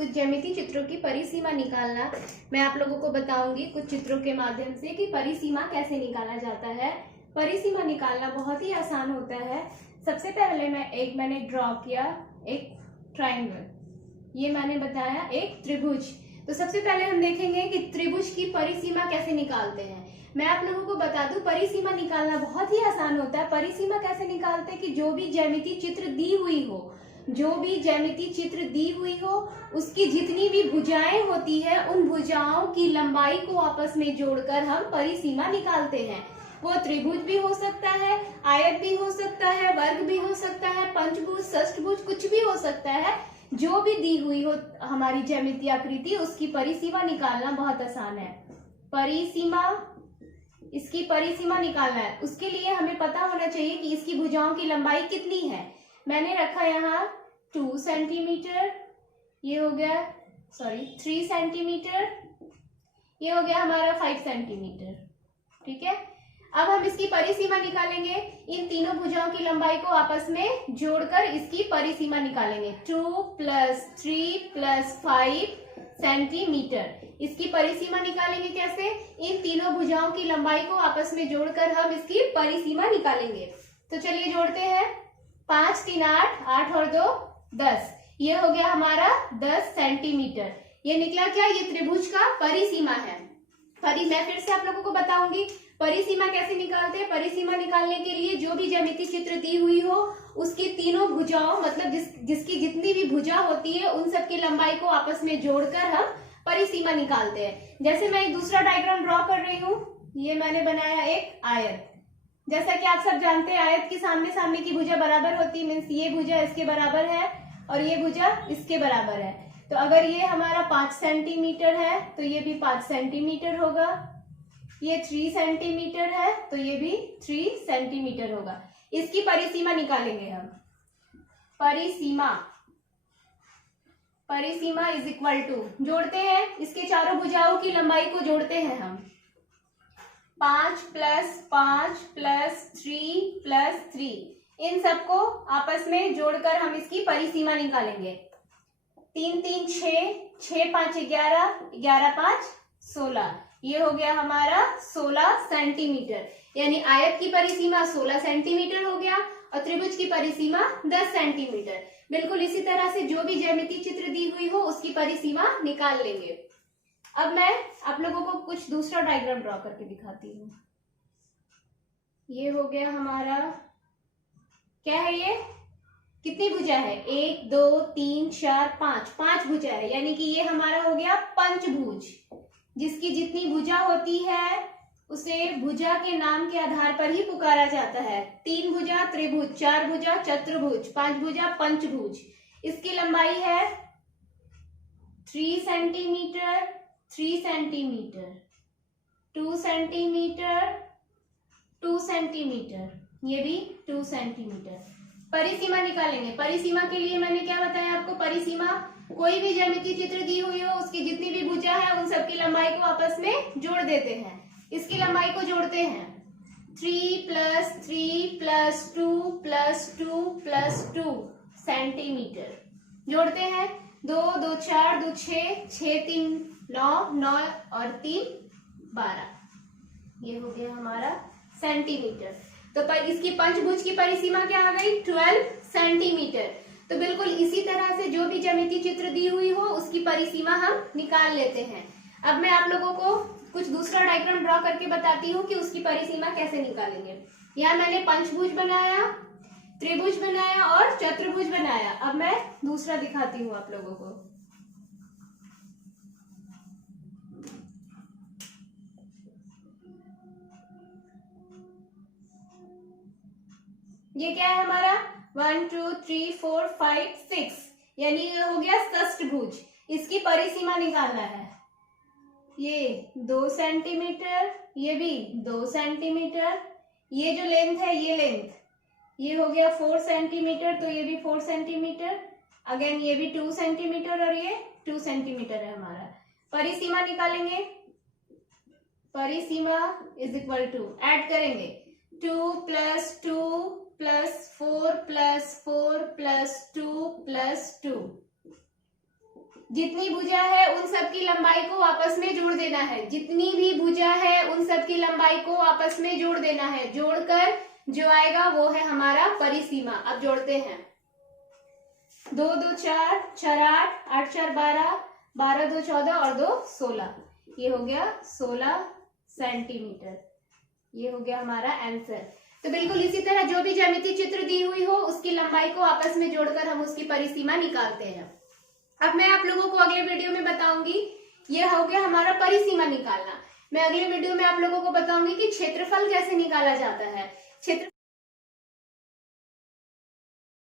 कुछ ज्यामितीय चित्रों की परिसीमा निकालना मैं आप लोगों को बताऊंगी कुछ चित्रों के माध्यम से कि परिसीमा कैसे निकाला जाता है। परिसीमा निकालना बहुत ही आसान होता है। सबसे पहले मैंने ड्रॉ किया एक ट्रायंगल, ये मैंने बताया एक त्रिभुज। तो सबसे पहले हम देखेंगे कि त्रिभुज की परिसीमा कैसे निकालते हैं। मैं आप लोगों को बता दूं, परिसीमा निकालना बहुत ही आसान होता है। परिसीमा कैसे निकालते हैं कि जो भी ज्यामितीय चित्र दी हुई हो, जो भी ज्यामितीय चित्र दी हुई हो उसकी जितनी भी भुजाएं होती है उन भुजाओं की लंबाई को आपस में जोड़कर हम परिसीमा निकालते हैं। वो त्रिभुज भी हो सकता है, आयत भी हो सकता है, वर्ग भी हो सकता है, पंचभुज, षष्ठभुज, कुछ भी हो सकता है। जो भी दी हुई हो हमारी ज्यामितीय आकृति, उसकी परिसीमा निकालना बहुत आसान है। परिसीमा, इसकी परिसीमा निकालना है, उसके लिए हमें पता होना चाहिए कि इसकी भुजाओं की लंबाई कितनी है। मैंने रखा यहाँ 2 सेंटीमीटर, ये हो गया 3 सेंटीमीटर, ये हो गया हमारा 5 सेंटीमीटर। ठीक है, अब हम इसकी परिसीमा निकालेंगे। इन तीनों भुजाओं की लंबाई को आपस में जोड़कर इसकी परिसीमा निकालेंगे। 2 + 3 + 5 सेंटीमीटर। इसकी परिसीमा निकालेंगे कैसे? इन तीनों भुजाओं की लंबाई को आपस में जोड़कर हम इसकी परिसीमा निकालेंगे। तो चलिए जोड़ते हैं। 5 3 8, 8 और 2 10, ये हो गया हमारा 10 सेंटीमीटर। ये निकला क्या? ये त्रिभुज का परिसीमा है। मैं फिर से आप लोगों को बताऊंगी परिसीमा कैसे निकालते हैं। परिसीमा निकालने के लिए जो भी ज्यामितीय चित्र दी हुई हो उसकी तीनों भुजाओं, मतलब जिसकी जितनी भी भुजा होती है उन सब की लंबाई को आपस में जोड़कर हम परिसीमा निकालते हैं। जैसे मैं एक दूसरा डायग्राम ड्रॉ कर रही हूँ, ये मैंने बनाया एक आयत। जैसा कि आप सब जानते हैं आयत की सामने सामने की भुजा बराबर होती है, मीन्स ये भुजा इसके बराबर है और ये भुजा इसके बराबर है। तो अगर ये हमारा 5 सेंटीमीटर है तो ये भी 5 सेंटीमीटर होगा। ये 3 सेंटीमीटर है तो ये भी 3 सेंटीमीटर होगा। इसकी परिसीमा निकालेंगे हम। परिसीमा इज इक्वल टू, जोड़ते हैं इसके चारों भुजाओं की लंबाई को जोड़ते हैं हम। 5 + 5 + 3 + 3, इन सबको आपस में जोड़कर हम इसकी परिसीमा निकालेंगे। 3 3 6, 6 5 11, 11 5 16, ये हो गया हमारा 16 सेंटीमीटर। यानी आयत की परिसीमा 16 सेंटीमीटर हो गया और त्रिभुज की परिसीमा 10 सेंटीमीटर। बिल्कुल इसी तरह से जो भी ज्यामितीय चित्र दी हुई हो उसकी परिसीमा निकाल लेंगे। अब मैं आप लोगों को कुछ दूसरा डायग्राम ड्रॉ करके दिखाती हूँ। ये हो गया हमारा, क्या है ये? कितनी भुजा है? 1 2 3 4 5, 5 भुजा है। यानी कि ये हमारा हो गया पंचभुज। जिसकी जितनी भुजा होती है उसे भुजा के नाम के आधार पर ही पुकारा जाता है। 3 भुजा त्रिभुज, 4 भुजा चतुर्भुज, 5 भुजा पंचभुज। इसकी लंबाई है 3 सेंटीमीटर, 3 सेंटीमीटर, 2 सेंटीमीटर, 2 सेंटीमीटर, ये भी 2 सेंटीमीटर। परिसीमा निकालेंगे। परिसीमा के लिए मैंने क्या बताया आपको? परिसीमा, कोई भी ज्यामितीय चित्र दी हुई हो उसकी जितनी भी भुजा है उन सबकी लंबाई को आपस में जोड़ देते हैं। इसकी लंबाई को जोड़ते हैं। 3 + 3 + 2 + 2 + 2 सेंटीमीटर। जोड़ते हैं। 2 2 4 2 6, 6 3 9, 9 और 3 12, ये हो गया हमारा सेंटीमीटर। तो इसकी पंचभुज की परिसीमा क्या आ गई? 12 सेंटीमीटर। तो बिल्कुल इसी तरह से जो भी ज्यामितीय चित्र दी हुई हो उसकी परिसीमा हम निकाल लेते हैं। अब मैं आप लोगों को कुछ दूसरा डायग्राम ड्रॉ करके बताती हूँ कि उसकी परिसीमा कैसे निकालेंगे। यहाँ मैंने पंचभुज बनाया, त्रिभुज बनाया और चतुर्भुज बनाया। अब मैं दूसरा दिखाती हूँ आप लोगों को। ये क्या है हमारा? 1 2 3 4 5 6, यानी ये हो गया षष्ठभुज। इसकी परिसीमा निकालना है। ये 2 सेंटीमीटर, ये भी 2 सेंटीमीटर, ये जो लेंथ है ये लेंथ, ये हो गया 4 सेंटीमीटर, तो ये भी 4 सेंटीमीटर, अगेन ये भी 2 सेंटीमीटर और ये 2 सेंटीमीटर है हमारा। परिसीमा निकालेंगे। परिसीमा इज इक्वल टू, ऐड करेंगे 2 + 2 + 4 + 4 + 2 + 2, जितनी भुजा है उन सब की लंबाई को आपस में जोड़ देना है। जितनी भी भुजा है उन सब की लंबाई को आपस में जोड़ देना है। जोड़कर जो आएगा वो है हमारा परिसीमा। अब जोड़ते हैं। 2 2 4, 6 8, 8 4 12, 12 2 14 और 2 16। ये हो गया 16 सेंटीमीटर। ये हो गया हमारा आंसर। तो बिल्कुल इसी तरह जो भी ज्यामितीय चित्र दी हुई हो उसकी लंबाई को आपस में जोड़कर हम उसकी परिसीमा निकालते हैं। अब मैं आप लोगों को अगले वीडियो में बताऊंगी। ये हो गया हमारा परिसीमा निकालना। मैं अगले वीडियो में आप लोगों को बताऊंगी कि क्षेत्रफल कैसे निकाला जाता है। क्षेत्र